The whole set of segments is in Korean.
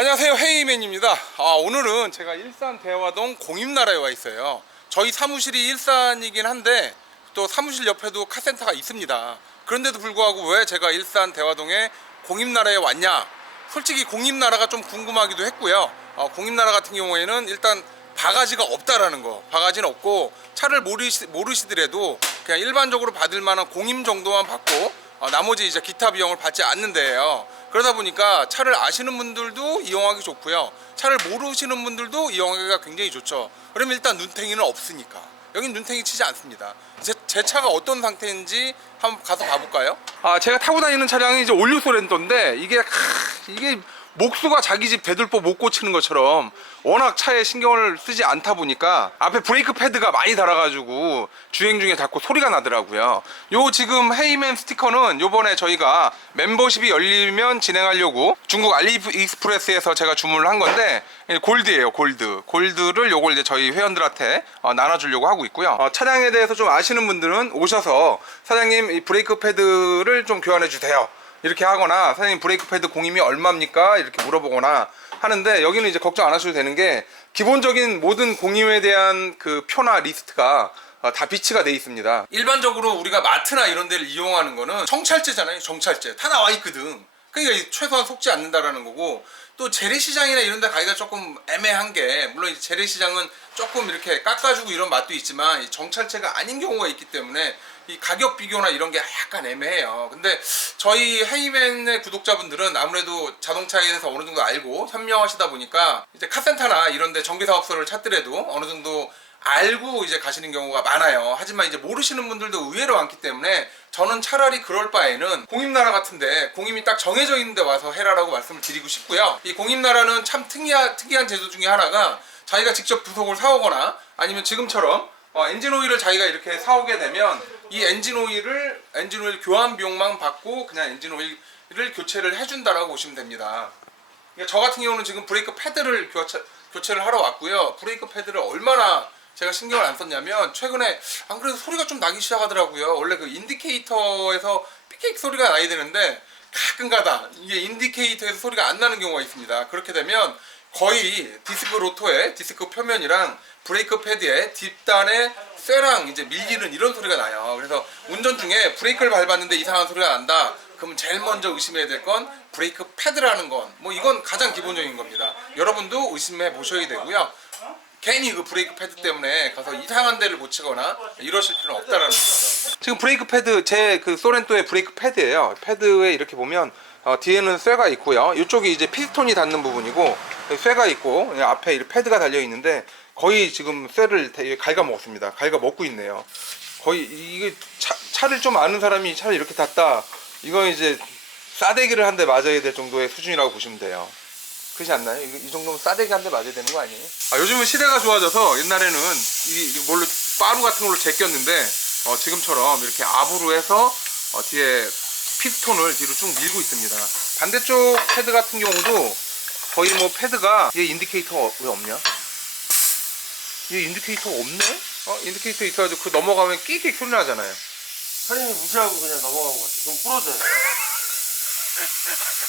안녕하세요, 헤이맨입니다. 오늘은 제가 일산 대화동 공임나라에 와 있어요. 저희 사무실이 일산이긴 한데 또 사무실 옆에도 카센터가 있습니다. 그런데도 불구하고 왜 제가 일산 대화동에 공임나라에 왔냐, 솔직히 공임나라가 좀 궁금하기도 했고요. 공임나라 같은 경우에는 일단 바가지가 없다라는 거, 바가지는 없고 차를 모르시더라도 그냥 일반적으로 받을 만한 공임 정도만 받고 나머지 이제 기타 비용을 받지 않는데요. 그러다 보니까 차를 아시는 분들도 이용하기 좋고요, 차를 모르시는 분들도 이용하기가 굉장히 좋죠. 그러면 일단 눈탱이는 없으니까 여긴 눈탱이 치지 않습니다. 제 차가 어떤 상태인지 한번 가서 봐볼까요? 제가 타고 다니는 차량이 이제 올류 소렌토인데 이게 목수가 자기 집 배들보 못 고치는 것처럼 워낙 차에 신경을 쓰지 않다 보니까 앞에 브레이크 패드가 많이 달아가지고 주행 중에 자꾸 소리가 나더라고요. 요 지금 헤이맨 스티커는 요번에 저희가 멤버십이 열리면 진행하려고 중국 알리익스프레스에서 제가 주문을 한 건데 골드예요. 골드를 요걸 이제 저희 회원들한테 나눠주려고 하고 있고요. 차량에 대해서 좀 아시는 분들은 오셔서 사장님 이 브레이크 패드를 좀 교환해 주세요 이렇게 하거나, 사장님 브레이크 패드 공임이 얼마입니까 이렇게 물어보거나 하는데, 여기는 이제 걱정 안 하셔도 되는 게 기본적인 모든 공임에 대한 그 표나 리스트가 다 비치가 돼 있습니다. 일반적으로 우리가 마트나 이런 데를 이용하는 거는 정찰제잖아요. 정찰제 다 나와 있거든. 그러니까 최소한 속지 않는다라는 거고, 또 재래시장이나 이런 데 가기가 조금 애매한 게, 물론 이제 재래시장은 조금 이렇게 깎아주고 이런 맛도 있지만 이 정찰제가 아닌 경우가 있기 때문에 이 가격 비교나 이런 게 약간 애매해요. 근데 저희 헤이맨의 구독자분들은 아무래도 자동차에 대해서 어느 정도 알고 현명하시다 보니까 이제 카센터나 이런 데 정비사업소를 찾더라도 어느 정도 알고 이제 가시는 경우가 많아요. 하지만 이제 모르시는 분들도 의외로 많기 때문에 저는 차라리 그럴 바에는 공임나라 같은데 공임이 딱 정해져 있는데 와서 해라라고 말씀을 드리고 싶고요. 이 공임나라는 참 특이한 제도 중에 하나가, 자기가 직접 부속을 사오거나 아니면 지금처럼 엔진오일을 자기가 이렇게 사오게 되면 이 엔진오일 교환 비용만 받고 그냥 엔진오일을 교체를 해준다라고 보시면 됩니다. 그러니까 저 같은 경우는 지금 브레이크 패드를 교체를 하러 왔고요. 브레이크 패드를 얼마나 제가 신경을 안 썼냐면, 최근에 안 그래도 소리가 좀 나기 시작하더라고요. 원래 그 인디케이터에서 삑삑 소리가 나야 되는데 가끔가다 이게 인디케이터에서 소리가 안 나는 경우가 있습니다. 그렇게 되면 거의 디스크 로터의 디스크 표면이랑 브레이크 패드의 뒷단에 쇠랑 이제 밀리는 이런 소리가 나요. 그래서 운전 중에 브레이크를 밟았는데 이상한 소리가 난다, 그럼 제일 먼저 의심해야 될 건 브레이크 패드라는 건, 뭐 이건 가장 기본적인 겁니다. 여러분도 의심해 보셔야 되고요. 괜히 그 브레이크 패드 때문에 가서 이상한 데를 고치거나 이러실 필요는 없다라는 거죠. 지금 브레이크 패드, 제 그 소렌토의 브레이크 패드예요. 패드에 이렇게 보면 뒤에는 쇠가 있고요. 이쪽이 이제 피스톤이 닿는 부분이고 쇠가 있고 앞에 이 패드가 달려 있는데 거의 지금 쇠를 갉아먹었습니다. 갉아먹고 있네요. 거의 이게 차를 좀 아는 사람이 차를 이렇게 탔다, 이건 이제 싸대기를 한 대 맞아야 될 정도의 수준이라고 보시면 돼요. 그렇지 않나요? 이 정도면 싸대기 한 대 맞아야 되는 거 아니에요? 요즘은 시대가 좋아져서 옛날에는 뭘로 빠루 같은 걸로 제꼈는데 지금처럼 이렇게 압으로 해서 뒤에 피스톤을 뒤로 쭉 밀고 있습니다. 반대쪽 패드 같은 경우도 거의 뭐 패드가, 얘 인디케이터가 왜 없냐? 얘 인디케이터가 없네? 인디케이터 있어가지고 그 넘어가면 끼익 소리 나잖아요. 사장님이 무시하고 그냥 넘어간 것 같아. 좀 부러져요.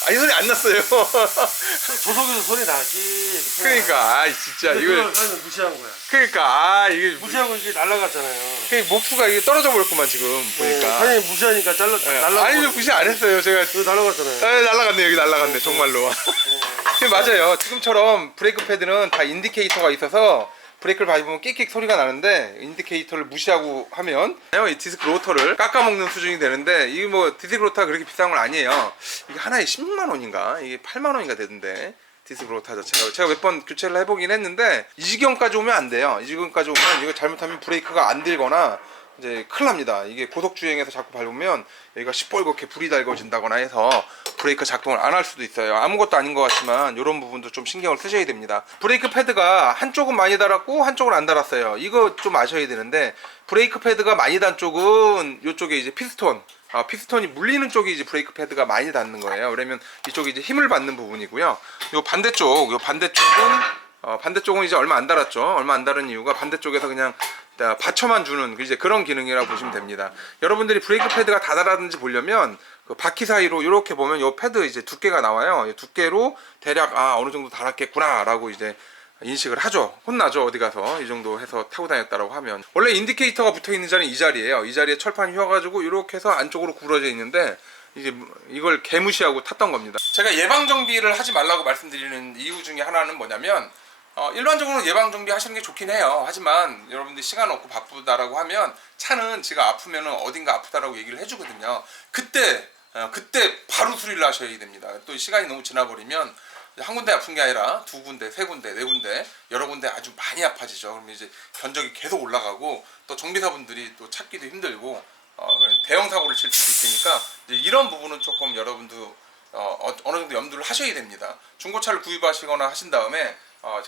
아니 소리 안 났어요. 조속에서 소리 나지. 그러니까 진짜 이걸 사장님 무시한 거야. 그러니까 이게 무시하고 이게 날아갔잖아요. 목수가 이게 떨어져 버렸구만 지금 보니까. 사장님 무시하니까 날아갔. 아니 무시 안 했어요. 제가 여기 날아갔잖아요. 날아갔네, 여기 날아갔네 정말로. 맞아요. 지금처럼 브레이크 패드는 다 인디케이터가 있어서 브레이크를 밟으면 끽끽 소리가 나는데, 인디케이터를 무시하고 하면 이 디스크 로터를 깎아먹는 수준이 되는데, 이게 뭐 디스크 로터가 그렇게 비싼 건 아니에요. 이게 하나에 10만 원인가 이게 8만 원인가 되던데, 디스크 로터 자체가. 제가 몇 번 교체를 해보긴 했는데 이 지경까지 오면 안 돼요. 이 지경까지 오면 이거 잘못하면 브레이크가 안 들거나 이제 큰일 납니다. 이게 고속주행에서 자꾸 밟으면 여기가 시뻘겋게 불이 달궈진다거나 해서 브레이크 작동을 안 할 수도 있어요. 아무것도 아닌 것 같지만 이런 부분도 좀 신경을 쓰셔야 됩니다. 브레이크 패드가 한쪽은 많이 달았고 한쪽은 안 달았어요. 이거 좀 아셔야 되는데, 브레이크 패드가 많이 단 쪽은 이쪽에 이제 피스톤, 피스톤이 물리는 쪽이 이제 브레이크 패드가 많이 닿는 거예요. 그러면 이쪽이 이제 힘을 받는 부분이고요. 요 반대쪽은 반대쪽은 이제 얼마 안 달았죠. 얼마 안 달은 이유가 반대쪽에서 그냥 받쳐만 주는 이제 그런 기능이라고 보시면 됩니다. 여러분들이 브레이크 패드가 다 달았는지 보려면 그 바퀴 사이로 이렇게 보면 이 패드 이제 두께가 나와요. 이 두께로 대략 어느 정도 달았겠구나라고 이제 인식을 하죠. 혼나죠. 어디 가서 이 정도 해서 타고 다녔다라고 하면. 원래 인디케이터가 붙어 있는 자리는 이 자리예요. 이 자리에 철판이 휘어가지고 이렇게 해서 안쪽으로 구부러져 있는데 이제 이걸 개무시하고 탔던 겁니다. 제가 예방 정비를 하지 말라고 말씀드리는 이유 중에 하나는 뭐냐면 일반적으로 예방 정비 하시는 게 좋긴 해요. 하지만 여러분들이 시간 없고 바쁘다라고 하면 차는 지가 아프면 어딘가 아프다라고 얘기를 해주거든요. 그때 바로 수리를 하셔야 됩니다. 또 시간이 너무 지나버리면 한 군데 아픈 게 아니라 두 군데, 세 군데, 네 군데, 여러 군데 아주 많이 아파지죠. 그러면 이제 견적이 계속 올라가고 또 정비사분들이 또 찾기도 힘들고 대형 사고를 칠 수도 있으니까 이제 이런 부분은 조금 여러분도 어느 정도 염두를 하셔야 됩니다. 중고차를 구입하시거나 하신 다음에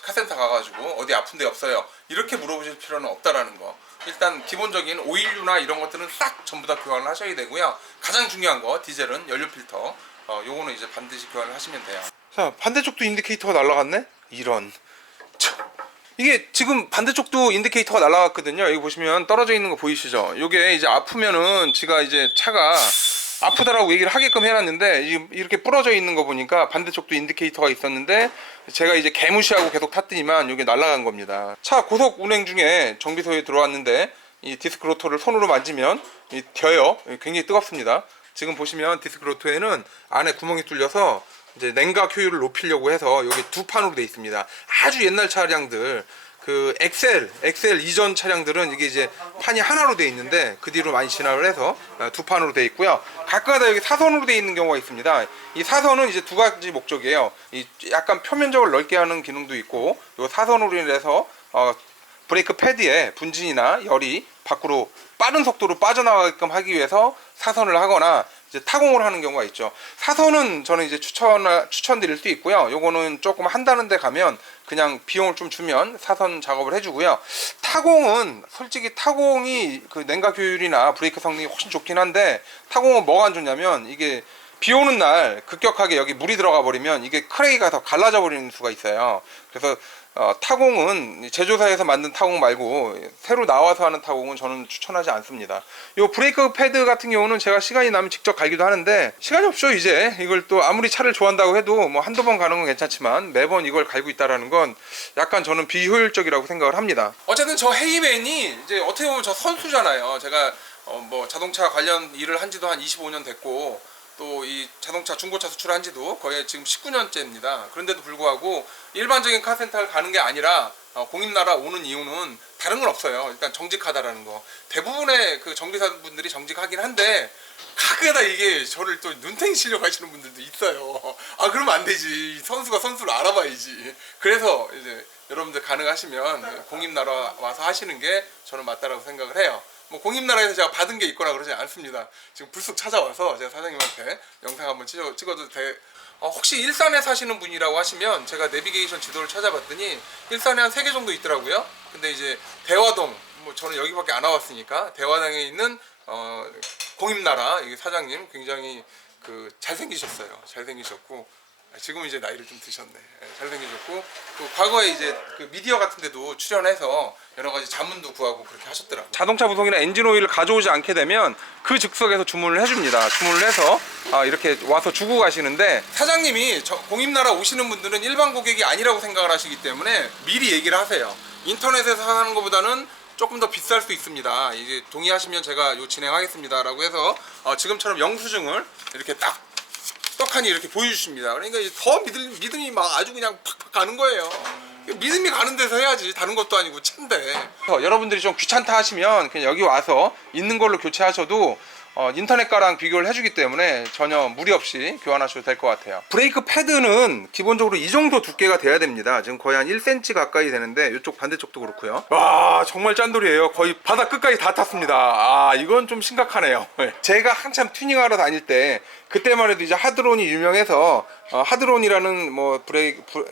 카센터 가가지고 어디 아픈 데 없어요 이렇게 물어보실 필요는 없다라는 거. 일단 기본적인 오일류나 이런 것들은 싹 전부 다 교환을 하셔야 되고요. 가장 중요한 거 디젤은 연료 필터 요거는 이제 반드시 교환을 하시면 돼요. 자, 반대쪽도 인디케이터가 날아갔네? 이런. 참. 이게 지금 반대쪽도 인디케이터가 날아갔거든요. 여기 보시면 떨어져 있는 거 보이시죠? 요게 이제 아프면은 지가 이제 차가 아프다라고 얘기를 하게끔 해놨는데 이렇게 부러져 있는 거 보니까 반대쪽도 인디케이터가 있었는데 제가 이제 개무시하고 계속 탔더니만 이게 날아간 겁니다. 차 고속 운행 중에 정비소에 들어왔는데 이 디스크 로터를 손으로 만지면 뎌요. 굉장히 뜨겁습니다. 지금 보시면 디스크 로터에는 안에 구멍이 뚫려서 이제 냉각 효율을 높이려고 해서 여기 두 판으로 되어 있습니다. 아주 옛날 차량들 그 엑셀 이전 차량들은 이게 이제 판이 하나로 되어 있는데 그 뒤로 많이 진화를 해서 두 판으로 되어 있고요. 가끔가다 여기 사선으로 되어 있는 경우가 있습니다. 이 사선은 이제 두 가지 목적이에요. 이 약간 표면적을 넓게 하는 기능도 있고, 이 사선으로 인해서 브레이크 패드에 분진이나 열이 밖으로 빠른 속도로 빠져나가게끔 하기 위해서 사선을 하거나 이제 타공을 하는 경우가 있죠. 사선은 저는 이제 추천드릴 수 있고요. 요거는 조금 한다는 데 가면 그냥 비용을 좀 주면 사선 작업을 해주고요. 타공은 솔직히 타공이 그 냉각 효율이나 브레이크 성능이 훨씬 좋긴 한데 타공은 뭐가 안 좋냐면 이게 비 오는 날 급격하게 여기 물이 들어가 버리면 이게 크레이가 더 갈라져 버리는 수가 있어요. 그래서 타공은 제조사에서 만든 타공 말고 새로 나와서 하는 타공은 저는 추천하지 않습니다. 요 브레이크 패드 같은 경우는 제가 시간이 나면 직접 갈기도 하는데 시간이 없죠. 이제 이걸 또 아무리 차를 좋아한다고 해도 뭐 한두 번 가는 건 괜찮지만 매번 이걸 갈고 있다라는 건 약간 저는 비효율적이라고 생각을 합니다. 어쨌든 저 헤이맨이 이제 어떻게 보면 저 선수잖아요. 제가 뭐 자동차 관련 일을 한 지도 한 25년 됐고 또 이 자동차 중고차 수출한 지도 거의 지금 19년째입니다. 그런데도 불구하고 일반적인 카센터를 가는 게 아니라 공임나라 오는 이유는 다른 건 없어요. 일단 정직하다라는 거. 대부분의 그 정비사분들이 정직하긴 한데 가끔가다 이게 저를 또 눈탱이 치려고 하시는 분들도 있어요. 그러면 안 되지. 선수가 선수를 알아봐야지. 그래서 이제 여러분들 가능하시면 공임나라 와서 하시는 게 저는 맞다라고 생각을 해요. 뭐 공임나라에서 제가 받은 게 있거나 그러지 않습니다. 지금 불쑥 찾아와서 제가 사장님한테 영상 한번 찍어도 돼. 혹시 일산에 사시는 분이라고 하시면 제가 내비게이션 지도를 찾아봤더니 일산에 한 3개 정도 있더라고요. 근데 이제 대화동, 뭐 저는 여기밖에 안 와봤으니까 대화동에 있는 공임나라 이 사장님 굉장히 그 잘생기셨어요. 잘생기셨고 지금 이제 나이를 좀 드셨네. 잘생기셨고 그 과거에 이제 그 미디어 같은 데도 출연해서 여러 가지 자문도 구하고 그렇게 하셨더라고요. 자동차 부속이나 엔진 오일을 가져오지 않게 되면 그 즉석에서 주문을 해줍니다. 주문을 해서 이렇게 와서 주고 가시는데 사장님이 공임나라 오시는 분들은 일반 고객이 아니라고 생각을 하시기 때문에 미리 얘기를 하세요. 인터넷에서 사는 것보다는 조금 더 비쌀 수 있습니다. 이제 동의하시면 제가 진행하겠습니다라고 해서 지금처럼 영수증을 이렇게 딱 떡하니 이렇게 보여주십니다. 그러니까 더 믿음이 막 아주 그냥 팍팍 가는 거예요. 믿음이 가는 데서 해야지 다른 것도 아니고 찬데. 여러분들이 좀 귀찮다 하시면 그냥 여기 와서 있는 걸로 교체하셔도 인터넷가랑 비교를 해주기 때문에 전혀 무리 없이 교환하셔도 될 것 같아요. 브레이크 패드는 기본적으로 이 정도 두께가 돼야 됩니다. 지금 거의 한 1cm 가까이 되는데 이쪽 반대쪽도 그렇고요. 와 정말 짠돌이에요. 거의 바닥 끝까지 다 탔습니다. 이건 좀 심각하네요. 제가 한참 튜닝하러 다닐 때 그때만 해도 이제 하드론이 유명해서 하드론이라는 뭐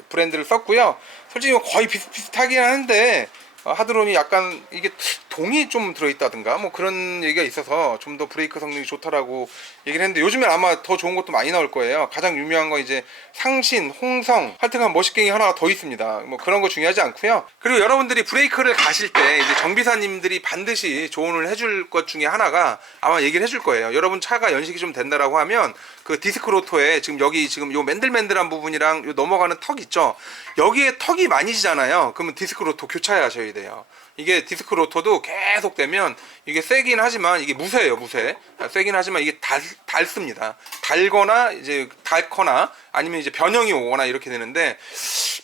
브랜드를 썼고요. 솔직히 거의 비슷비슷하긴 하는데 하드론이 약간 이게 동이 좀 들어있다든가 뭐 그런 얘기가 있어서 좀 더 브레이크 성능이 좋다라고 얘기를 했는데, 요즘엔 아마 더 좋은 것도 많이 나올 거예요. 가장 유명한 거 이제 상신, 홍성, 하여튼간 머시갱이 하나가 더 있습니다. 뭐 그런 거 중요하지 않고요. 그리고 여러분들이 브레이크를 가실 때 이제 정비사님들이 반드시 조언을 해줄 것 중에 하나가 아마 얘기를 해줄 거예요. 여러분 차가 연식이 좀 된다라고 하면 그 디스크 로터에 지금 여기 지금 요 맨들맨들한 부분이랑 요 넘어가는 턱 있죠. 여기에 턱이 많이 지잖아요. 그러면 디스크 로터 교체하셔야 돼요. 이게 디스크 로터도 계속 되면 이게 세긴 하지만 이게 무쇠예요, 무쇠. 세긴 하지만 이게 닳습니다. 달거나 이제 닳거나 아니면 이제 변형이 오거나 이렇게 되는데,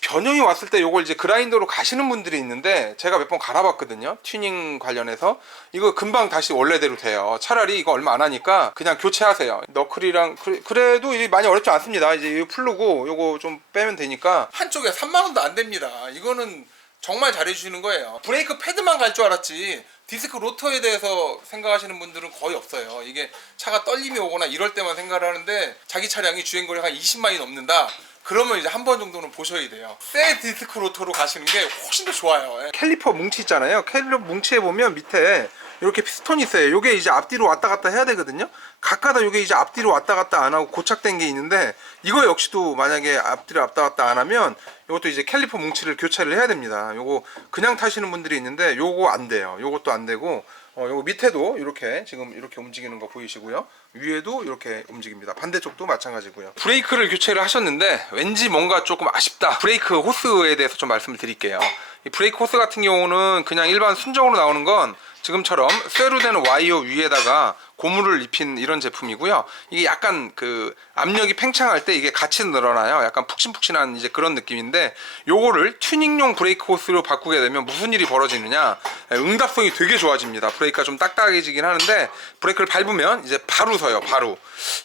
변형이 왔을 때 요걸 이제 그라인더로 가시는 분들이 있는데, 제가 몇 번 갈아봤거든요. 튜닝 관련해서. 이거 금방 다시 원래대로 돼요. 차라리 이거 얼마 안 하니까 그냥 교체하세요. 너클이랑 그래도 이제 많이 어렵지 않습니다. 이제 이거 풀르고 요거 좀 빼면 되니까 한쪽에 3만 원도 안 됩니다. 이거는 정말 잘해주시는 거예요. 브레이크 패드만 갈 줄 알았지 디스크 로터에 대해서 생각하시는 분들은 거의 없어요. 이게 차가 떨림이 오거나 이럴 때만 생각을 하는데, 자기 차량이 주행거리가 한 20마일이 넘는다 그러면 이제 한 번 정도는 보셔야 돼요. 새 디스크 로터로 가시는 게 훨씬 더 좋아요. 캘리퍼 뭉치 있잖아요. 캘리퍼 뭉치에 보면 밑에 이렇게 피스톤이 있어요. 요게 이제 앞뒤로 왔다 갔다 해야 되거든요. 가끔가다 요게 이제 앞뒤로 왔다 갔다 안 하고 고착된 게 있는데, 이거 역시도 만약에 앞뒤로 왔다 갔다 안 하면 요것도 이제 캘리퍼 뭉치를 교체를 해야 됩니다. 요거 그냥 타시는 분들이 있는데 요거 안 돼요. 요것도 안 되고, 요거 밑에도 이렇게 지금 이렇게 움직이는 거 보이시고요. 위에도 이렇게 움직입니다. 반대쪽도 마찬가지고요. 브레이크를 교체를 하셨는데 왠지 뭔가 조금 아쉽다. 브레이크 호스에 대해서 좀 말씀을 드릴게요. 이 브레이크 호스 같은 경우는 그냥 일반 순정으로 나오는 건 지금처럼 쇠로 된 와이어 위에다가 고무를 입힌 이런 제품이고요. 이게 약간 그 압력이 팽창할 때 이게 같이 늘어나요. 약간 푹신푹신한 이제 그런 느낌인데, 요거를 튜닝용 브레이크 호스로 바꾸게 되면 무슨 일이 벌어지느냐, 응답성이 되게 좋아집니다. 브레이크가 좀 딱딱해지긴 하는데 브레이크를 밟으면 이제 바로 서요. 바로.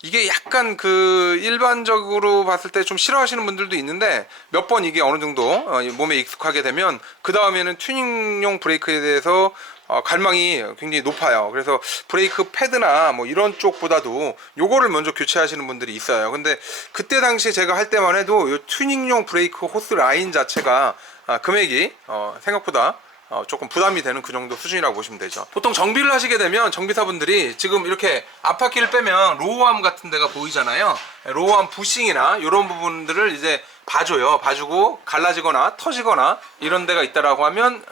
이게 약간 그 일반적으로 봤을 때 좀 싫어하시는 분들도 있는데, 몇 번 이게 어느 정도 몸에 익숙하게 되면 그 다음에는 튜닝용 브레이크에 대해서 갈망이 굉장히 높아요. 그래서 브레이크 패드나 뭐 이런 쪽보다도 요거를 먼저 교체하시는 분들이 있어요. 근데 그때 당시에 제가 할 때만 해도 요 튜닝용 브레이크 호스 라인 자체가 금액이 생각보다 조금 부담이 되는 그 정도 수준이라고 보시면 되죠. 보통 정비를 하시게 되면 정비사분들이 지금 이렇게 앞바퀴를 빼면 로우암 같은 데가 보이잖아요. 로우암 부싱이나 이런 부분들을 이제 봐줘요. 봐주고 갈라지거나 터지거나 이런 데가 있다라고 하면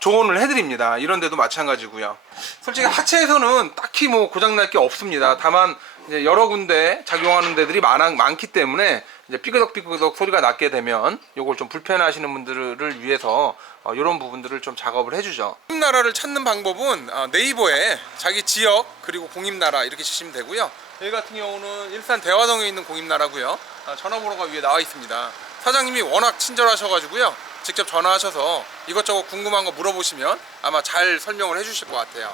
조언을 해드립니다. 이런 데도 마찬가지고요. 솔직히 하체에서는 딱히 뭐 고장날 게 없습니다. 다만 이제 여러 군데 작용하는 데들이 많기 때문에 이제 삐그덕삐그덕 소리가 났게 되면 요걸 좀 불편하시는 분들을 위해서 이런 부분들을 좀 작업을 해주죠. 공임나라를 찾는 방법은 네이버에 자기 지역 그리고 공임나라 이렇게 치시면 되고요. 여기 같은 경우는 일산 대화동에 있는 공임나라고요. 전화번호가 위에 나와 있습니다. 사장님이 워낙 친절하셔가지고요. 직접 전화하셔서 이것저것 궁금한 거 물어보시면 아마 잘 설명을 해주실 것 같아요.